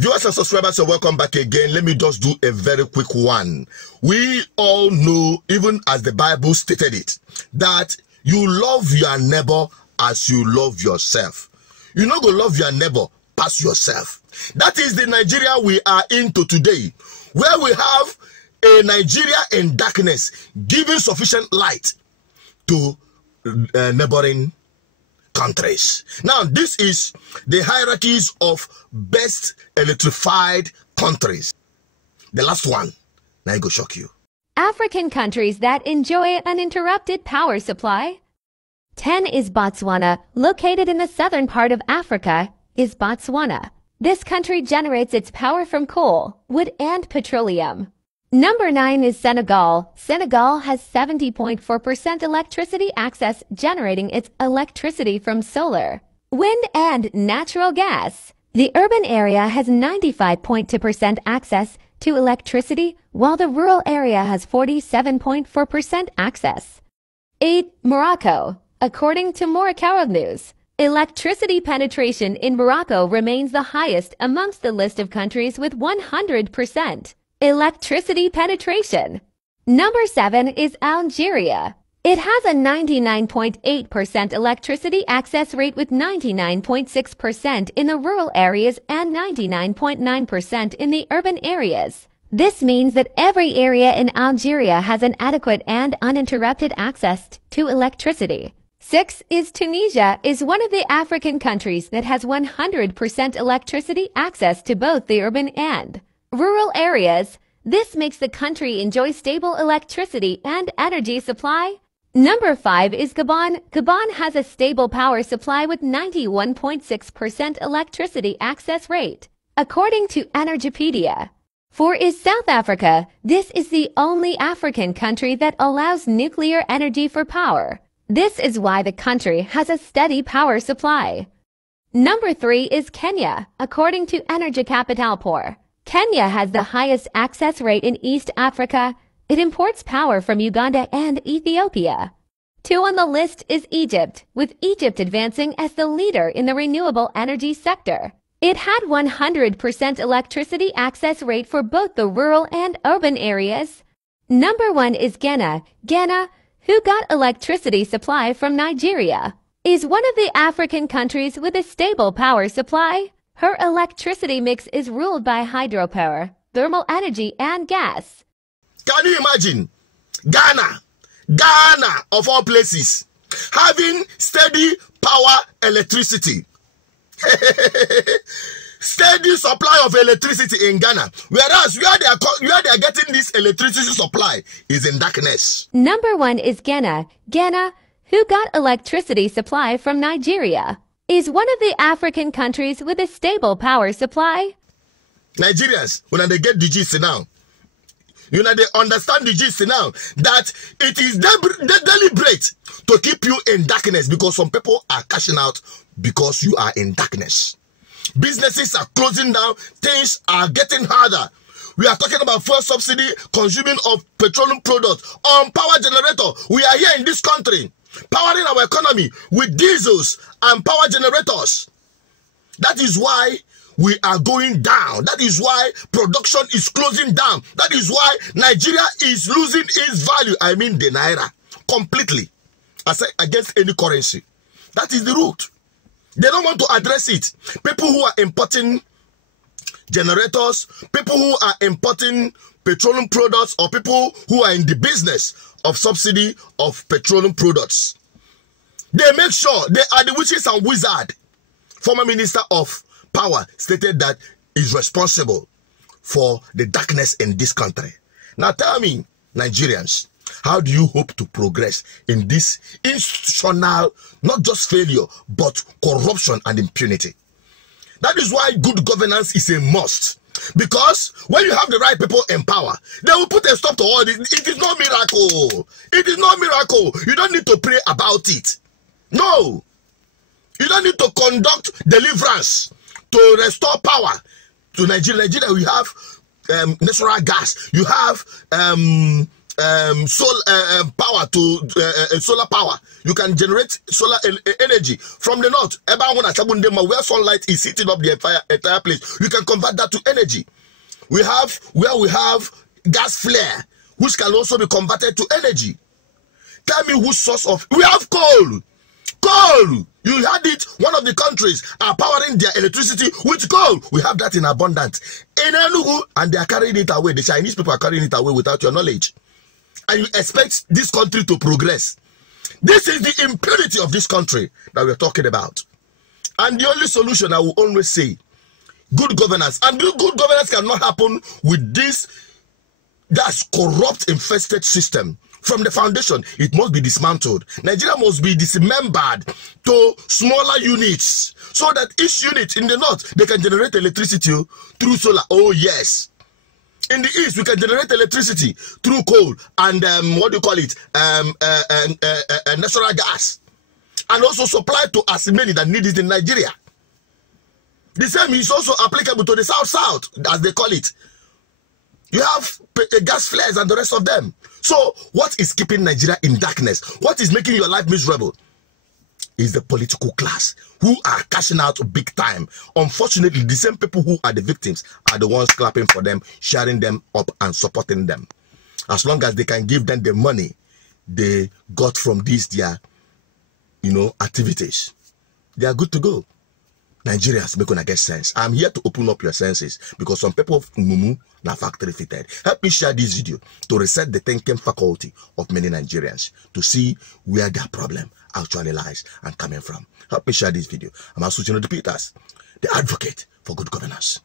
Viewers and subscribers, so welcome back again. Let me just do a very quick one. We all know, even as the Bible stated it, that you love your neighbor as you love yourself. You not go love your neighbor past yourself. That is the Nigeria we are into today, where we have a Nigeria in darkness, giving sufficient light to neighboring countries. Now, this is the hierarchies of best electrified countries. The last one, now it go shock you. African countries that enjoy uninterrupted power supply. 10 is Botswana, located in the southern part of Africa, is Botswana. This country generates its power from coal, wood, and petroleum. Number 9 is Senegal. Senegal has 70.4% electricity access, generating its electricity from solar, wind, and natural gas. The urban area has 95.2% access to electricity, while the rural area has 47.4% access. 8. Morocco. According to Morocco News, electricity penetration in Morocco remains the highest amongst the list of countries with 100% electricity penetration. Number 7 is Algeria. It has a 99.8% electricity access rate with 99.6% in the rural areas and 99.9% in the urban areas. This means that every area in Algeria has an adequate and uninterrupted access to electricity. 6 is Tunisia, is one of the African countries that has 100% electricity access to both the urban and rural areas. This makes the country enjoy stable electricity and energy supply. Number 5 is Gabon. Gabon has a stable power supply with 91.6% electricity access rate, according to Energypedia. 4 is South Africa. This is the only African country that allows nuclear energy for power. This is why the country has a steady power supply. Number 3 is Kenya, according to Energy Capital. Kenya has the highest access rate in East Africa. It imports power from Uganda and Ethiopia. 2 on the list is Egypt, with Egypt advancing as the leader in the renewable energy sector. It had 100% electricity access rate for both the rural and urban areas. Number 1 is Ghana. Ghana, who got electricity supply from Nigeria, is one of the African countries with a stable power supply. Her electricity mix is ruled by hydropower, thermal energy, and gas. Can you imagine Ghana of all places, having steady power electricity? Steady supply of electricity in Ghana, whereas where they are getting this electricity supply is in darkness. Number 1 is Ghana. Ghana, who got electricity supply from Nigeria, is one of the African countries with a stable power supply. Nigerians, when they get the gist now, they understand the gist now, that it is deliberate to keep you in darkness, because some people are cashing out because you are in darkness. Businesses are closing down, things are getting harder. We are talking about fuel subsidy, consuming of petroleum products on power generator. We are here in this country, powering our economy with diesels and power generators. That is why we are going down. That is why production is closing down. That is why Nigeria is losing its value. I mean the Naira completely against any currency. That is the root. They don't want to address it. People who are importing generators, people who are importing petroleum products, or people who are in the business of subsidy of petroleum products, they make sure they are the witches and wizards. Former Minister of Power stated that is responsible for the darkness in this country. Now tell me, Nigerians, how do you hope to progress in this institutional, not just failure, but corruption and impunity? That is why good governance is a must. Because when you have the right people in power, they will put a stop to all this. It is no miracle. It is no miracle. You don't need to pray about it. No. You don't need to conduct deliverance to restore power to Nigeria. Nigeria, we have natural gas. You have power to solar power. You can generate solar energy from the north. Where sunlight is heating up the entire place. You can convert that to energy. We have gas flare, which can also be converted to energy. Tell me whose source of... We have coal. Coal. You had it. One of the countries are powering their electricity with coal. We have that in abundance. In Enugu, and they are carrying it away. The Chinese people are carrying it away without your knowledge. And you expect this country to progress. This is the impunity of this country that we're talking about. And the only solution, I will always say, good governance. And good governance cannot happen with this that's corrupt, infested system. From the foundation, it must be dismantled. Nigeria must be dismembered to smaller units so that each unit in the north, they can generate electricity through solar. Oh, yes. In the east, we can generate electricity through coal and natural gas. And also supply to as many that need it in Nigeria. The same is also applicable to the south, as they call it. You have gas flares and the rest of them. So, what is keeping Nigeria in darkness? What is making your life miserable? Is the political class who are cashing out big time. Unfortunately, the same people who are the victims are the ones clapping for them, sharing them up and supporting them. As long as they can give them the money they got from these their, activities, they are good to go. Nigerians make una get sense. I'm here to open up your senses because some people mumu na factory fitted. Help me share this video to reset the thinking faculty of many Nigerians to see where their problem actually lies and coming from. Help me share this video. I'm also the Peters, the advocate for good governance.